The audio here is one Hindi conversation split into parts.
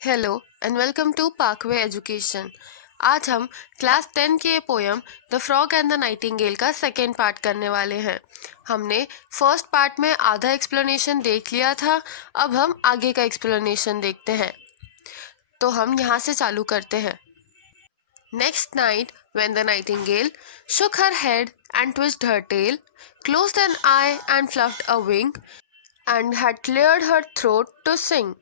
Hello and welcome to Parkway Education. आज हम क्लास 10 के poem the frog and the nightingale का सेकेंड पार्ट करने वाले हैं। हमने फर्स्ट पार्ट में आधा एक्सप्लेनेशन देख लिया था, अब हम आगे का एक्सप्लेनेशन देखते हैं। तो हम यहाँ से चालू करते हैं। Next night when the nightingale shook her head and twisted her tail, closed an eye and fluffed a wing, and had cleared her throat to sing,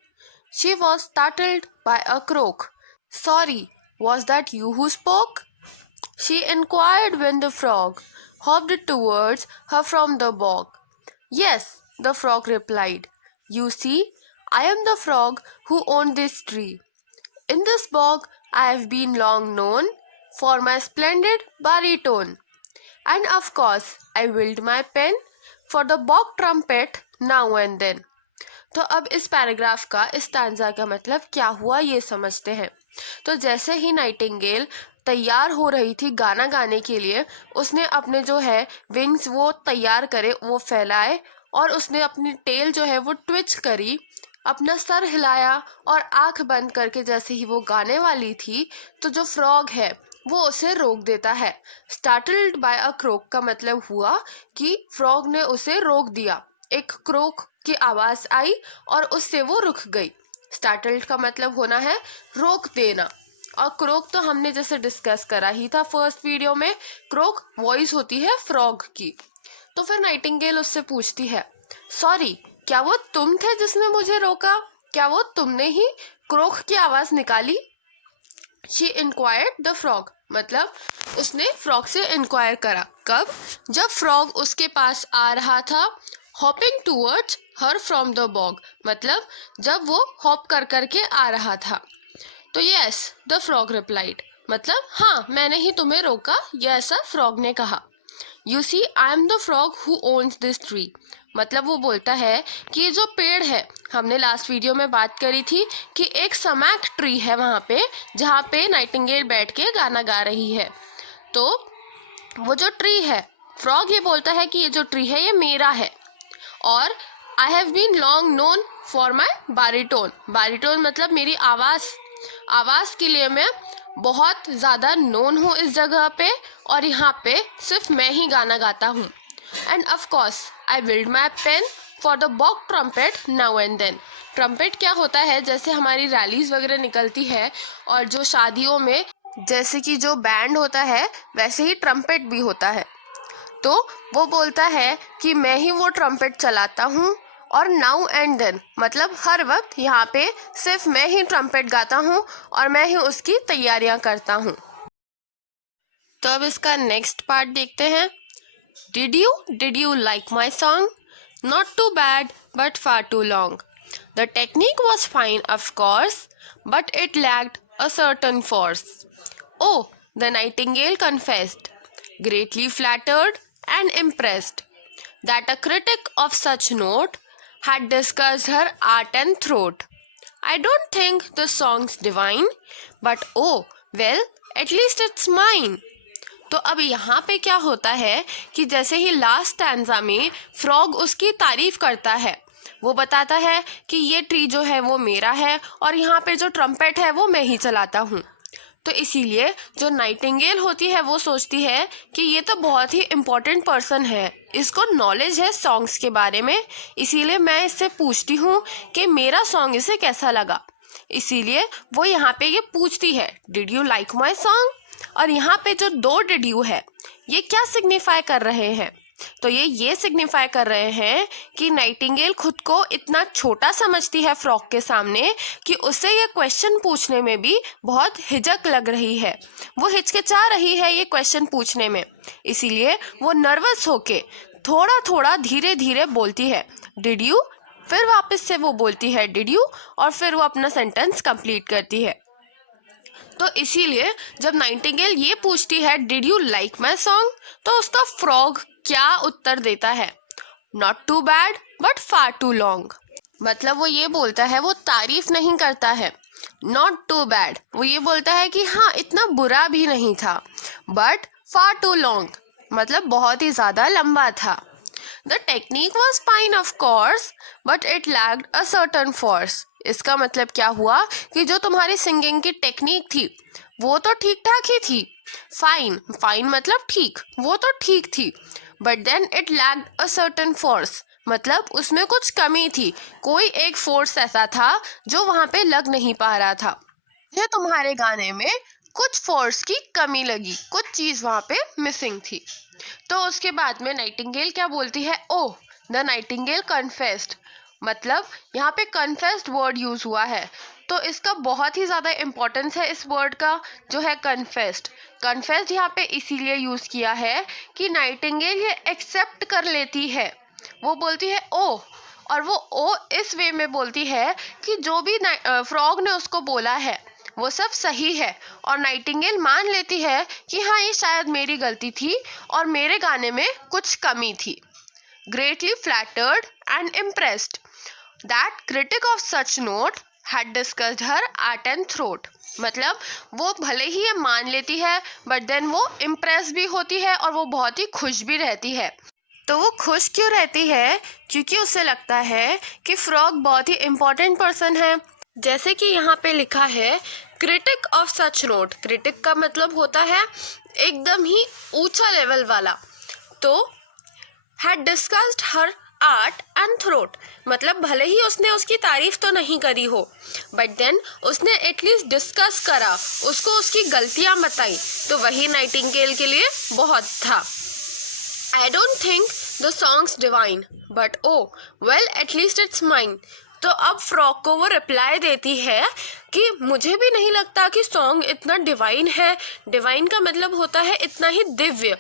she was startled by a croak. "Sorry, was that you who spoke?" she inquired when the frog hopped towards her from the bog. "Yes," the frog replied. "You see, I am the frog who owned this tree. In this bog I have been long known for my splendid baritone. And of course I wield my pen for the bog trumpet now and then." तो अब इस पैराग्राफ का इस स्टैंजा का मतलब क्या हुआ ये समझते हैं। तो जैसे ही नाइटिंगेल तैयार हो रही थी गाना गाने के लिए, उसने अपने जो है विंग्स वो तैयार करे, वो फैलाए, और उसने अपनी टेल जो है वो ट्विच करी, अपना सर हिलाया, और आंख बंद करके जैसे ही वो गाने वाली थी तो जो फ्रॉग है वो उसे रोक देता है। स्टार्टल्ड बाय अ क्रोक का मतलब हुआ कि फ्रॉग ने उसे रोक दिया, एक क्रोक की आवाज आई और उससे वो रुक गई। स्टार्टल्ड का मतलब होना है रोक देना, और क्रोक तो हमने जैसे डिस्कस करा ही था फर्स्ट वीडियो में, क्रोक वॉइस होती है फ्रॉग की। तो फिर नाइटिंगेल उससे पूछती है, सॉरी, क्या वो तुम थे जिसने मुझे रोका? क्या वो तुमने ही क्रोक की आवाज निकाली? शी इंक्वायर्ड द फ्रॉग, मतलब उसने फ्रॉग से इंक्वायर करा। कब? जब फ्रॉग उसके पास आ रहा था। Hopping towards her from the bog, मतलब जब वो हॉप कर करके आ रहा था। तो यस द फ्रॉग रिप्लाइड, मतलब हाँ मैंने ही तुम्हें रोका, ये ऐसा फ्रॉग ने कहा। You see I am the frog who owns this tree, मतलब वो बोलता है कि ये जो पेड़ है, हमने लास्ट वीडियो में बात करी थी कि एक समाक ट्री है वहाँ पे जहाँ पे नाइटिंगेल बैठ के गाना गा रही है। तो वो जो ट्री है, फ्रॉग ये बोलता है कि ये जो ट्री है ये मेरा है, और I have been long known for my baritone. Baritone मतलब मेरी आवाज के लिए मैं बहुत ज़्यादा नोन हूँ इस जगह पे, और यहाँ पे सिर्फ मैं ही गाना गाता हूँ। And of course I wield my pen for the bog trumpet now and then. Trumpet क्या होता है? जैसे हमारी रैलीज वगैरह निकलती है, और जो शादियों में जैसे कि जो बैंड होता है वैसे ही ट्रम्पेट भी होता है। तो वो बोलता है कि मैं ही वो ट्रम्पेट चलाता हूँ, और नाउ एंड देन मतलब हर वक्त यहाँ पे सिर्फ मैं ही ट्रम्पेट गाता हूँ और मैं ही उसकी तैयारियां करता हूँ। तो अब इसका नेक्स्ट पार्ट देखते हैं। Did you like my song? Not too bad, but far too long. The technique was fine, of course, but it lacked a certain force. Oh, the nightingale confessed, greatly flattered and impressed, that a critic of such note had discussed her art and throat. I don't think the song's divine, but oh, well, at least it's mine. तो अब यहाँ पे क्या होता है कि जैसे ही लास्ट स्टैंजा में फ्रॉग उसकी तारीफ करता है, वो बताता है कि ये ट्री जो है वो मेरा है, और यहाँ पे जो ट्रम्पेट है वो मैं ही चलाता हूँ। तो इसीलिए जो नाइटिंगेल होती है वो सोचती है कि ये तो बहुत ही इम्पोर्टेंट पर्सन है, इसको नॉलेज है सॉन्ग्स के बारे में, इसीलिए मैं इससे पूछती हूँ कि मेरा सॉन्ग इसे कैसा लगा। इसीलिए वो यहाँ पे ये पूछती है, did you like my song? और यहाँ पे जो दो डिड यू है ये क्या सिग्निफाई कर रहे हैं? तो ये सिग्निफाई कर रहे हैं कि नाइटिंगेल खुद को इतना छोटा समझती है फ्रॉग के सामने कि उसे ये क्वेश्चन पूछने में भी बहुत हिचक लग रही है, वो हिचकिचा रही है ये क्वेश्चन पूछने में। इसीलिए वो नर्वस होके थोड़ा थोड़ा धीरे धीरे बोलती है डिड यू, फिर वापस से वो बोलती है डिड यू, और फिर वो अपना सेंटेंस कंप्लीट करती है। तो इसीलिए जब नाइटिंगेल ये पूछती है did you like my song, तो उसका फ्रॉग क्या उत्तर देता है? Not too bad but far too long, मतलब वो ये बोलता है, वो तारीफ नहीं करता है। नॉट टू बैड, वो ये बोलता है कि हाँ इतना बुरा भी नहीं था, बट फार टू लॉन्ग मतलब बहुत ही ज़्यादा लंबा था। The technique was fine of course, but it lacked a certain force. इसका मतलब क्या हुआ कि जो तुम्हारी सिंगिंग की टेक्निक थी वो तो ठीक ठाक ही थी, फाइन, फाइन मतलब ठीक, वो तो ठीक थी, but then it lacked a certain force, मतलब उसमें कुछ कमी थी, कोई एक फोर्स ऐसा था जो वहां पे लग नहीं पा रहा था। ये तुम्हारे गाने में कुछ फोर्स की कमी लगी, कुछ चीज वहां पे मिसिंग थी। तो उसके बाद में नाइटिंगेल क्या बोलती है, ओह द नाइटिंगेल कन्फेस्ड, मतलब यहाँ पे कन्फेस्ड वर्ड यूज हुआ है, तो इसका बहुत ही ज्यादा इंपॉर्टेंस है इस वर्ड का जो है कन्फेस्ड। कन्फेस्ड यहाँ पे इसीलिए यूज किया है कि नाइटिंगेल ये एक्सेप्ट कर लेती है, वो बोलती है ओह, और वो ओ इस वे में बोलती है कि जो भी फ्रॉग ने उसको बोला है वो सब सही है, और नाइटिंगेल मान लेती है कि हाँ ये शायद मेरी गलती थी और मेरे गाने में कुछ कमी थी। Greatly flattered and impressed that critic of such note had discussed her art and throat, मतलब वो भले ही ये मान लेती है बट देन वो इम्प्रेस भी होती है और वो बहुत ही खुश भी रहती है। तो वो खुश क्यों रहती है, क्योंकि उसे लगता है कि फ्रॉग बहुत ही इम्पोर्टेंट पर्सन है। जैसे कि यहाँ पे लिखा है critic of such note, critic का मतलब होता है एकदम ही ऊंचा लेवल वाला, तो had discussed her art and throat, मतलब भले ही उसने उसकी तारीफ तो नहीं करी हो बट देन उसने एटलीस्ट डिस्कस करा, उसको उसकी गलतियां बताई, तो वही नाइटिंगेल के लिए बहुत था। I don't think the song's divine, but oh, well at least it's mine. तो अब फ्रॉग को वो रिप्लाई देती है कि मुझे भी नहीं लगता कि सॉन्ग इतना डिवाइन है, डिवाइन का मतलब होता है इतना ही दिव्य,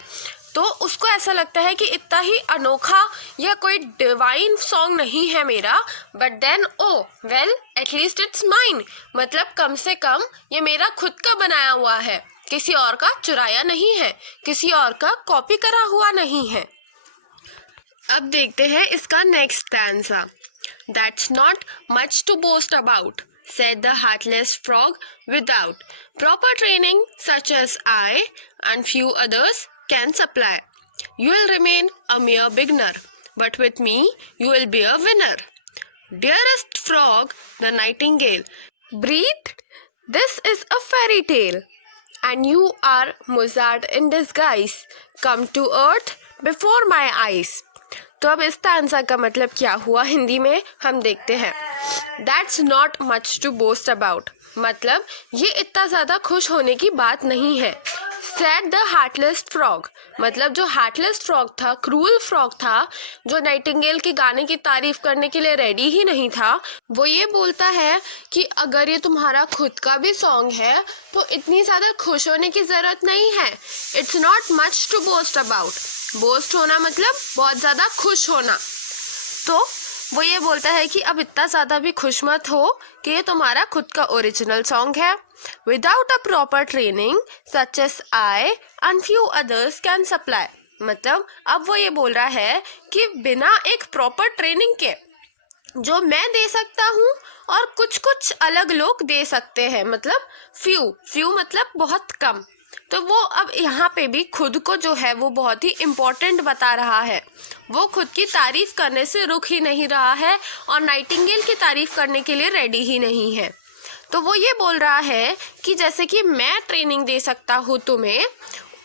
तो उसको ऐसा लगता है कि इतना ही अनोखा या कोई डिवाइन सॉन्ग नहीं है मेरा, but then oh well at least it's mine, मतलब कम से कम ये मेरा खुद का बनाया हुआ है, किसी और का चुराया नहीं है, किसी और का कॉपी करा हुआ नहीं है। अब देखते हैं इसका next stanza. That's not much to boast about, said the heartless frog, without proper training such as I and few others can supply. You will remain a mere beginner, but with me you will be a winner. Dearest frog, the nightingale breathed, this is a fairy tale, and you are Mozart in disguise, come to earth before my eyes. तो अब इस आंसर का मतलब क्या हुआ हिंदी में हम देखते हैं। That's not much to boast about, मतलब ये इतना ज़्यादा खुश होने की बात नहीं है। Said the heartless frog, मतलब जो heartless frog था, क्रूअल फ्रॉग था, जो नाइटिंगेल के गाने की तारीफ करने के लिए रेडी ही नहीं था, वो ये बोलता है कि अगर ये तुम्हारा खुद का भी सॉन्ग है तो इतनी ज़्यादा खुश होने की ज़रूरत नहीं है। It's not much to boast about, boast होना मतलब बहुत ज़्यादा खुश होना, तो वो ये बोलता है कि अब इतना ज़्यादा भी खुश मत हो कि ये तुम्हारा खुद का ओरिजिनल सॉन्ग है। Without a proper training such S I and few others can supply, मतलब अब वो ये बोल रहा है कि बिना एक प्रॉपर ट्रेनिंग के जो मैं दे सकता हूँ और कुछ कुछ अलग लोग दे सकते हैं, मतलब फ्यू मतलब बहुत कम, तो वो अब यहाँ पे भी खुद को जो है वो बहुत ही इम्पोर्टेंट बता रहा है, वो खुद की तारीफ करने से रुक ही नहीं रहा है और नाइटिंगेल की तारीफ करने के लिए रेडी ही नहीं है। तो वो ये बोल रहा है कि जैसे कि मैं ट्रेनिंग दे सकता हूँ तुम्हें,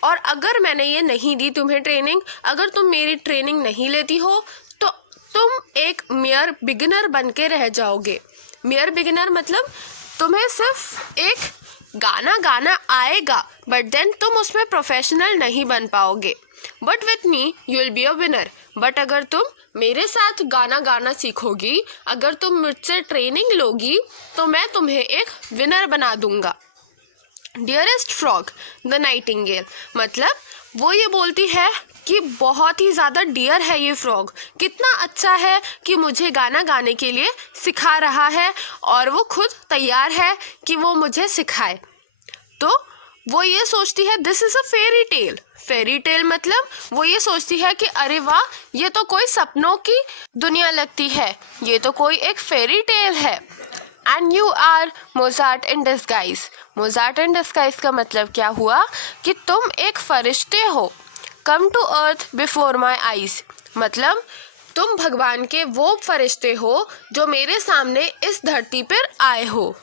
और अगर मैंने ये नहीं दी तुम्हें ट्रेनिंग, अगर तुम मेरी ट्रेनिंग नहीं लेती हो तो तुम एक मेयर बिगिनर बन के रह जाओगे। मेयर बिगिनर मतलब तुम्हें सिर्फ एक गाना आएगा बट देन तुम उसमें प्रोफेशनल नहीं बन पाओगे। But with me you will be a winner, but अगर तुम मेरे साथ गाना सीखोगी, अगर तुम मुझसे ट्रेनिंग लोगी तो मैं तुम्हें एक विनर बना दूंगा। डियरेस्ट फ्रॉग द नाइटिंगेल, मतलब वो ये बोलती है कि बहुत ही ज़्यादा डियर है ये फ्रॉग, कितना अच्छा है कि मुझे गाना गाने के लिए सिखा रहा है और वो खुद तैयार है कि वो मुझे सिखाए। तो वो ये सोचती है this is a fairy tale, fairy tale मतलब वो ये सोचती है कि अरे वाह, ये तो कोई सपनों की दुनिया लगती है, ये तो कोई एक फेरी टेल है। And you are Mozart in disguise, Mozart in disguise का मतलब क्या हुआ कि तुम एक फरिश्ते हो। Come to earth before my eyes, मतलब तुम भगवान के वो फरिश्ते हो जो मेरे सामने इस धरती पर आए हो।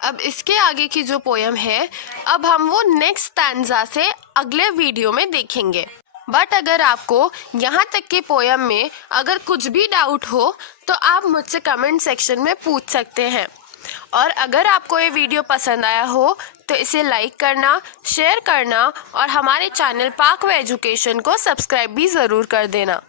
अब इसके आगे की जो पोयम है, अब हम वो नेक्स्ट स्टैंजा से अगले वीडियो में देखेंगे। बट अगर आपको यहाँ तक के पोयम में अगर कुछ भी डाउट हो तो आप मुझसे कमेंट सेक्शन में पूछ सकते हैं। और अगर आपको ये वीडियो पसंद आया हो तो इसे लाइक करना, शेयर करना और हमारे चैनल पाकवे एजुकेशन को सब्सक्राइब भी ज़रूर कर देना।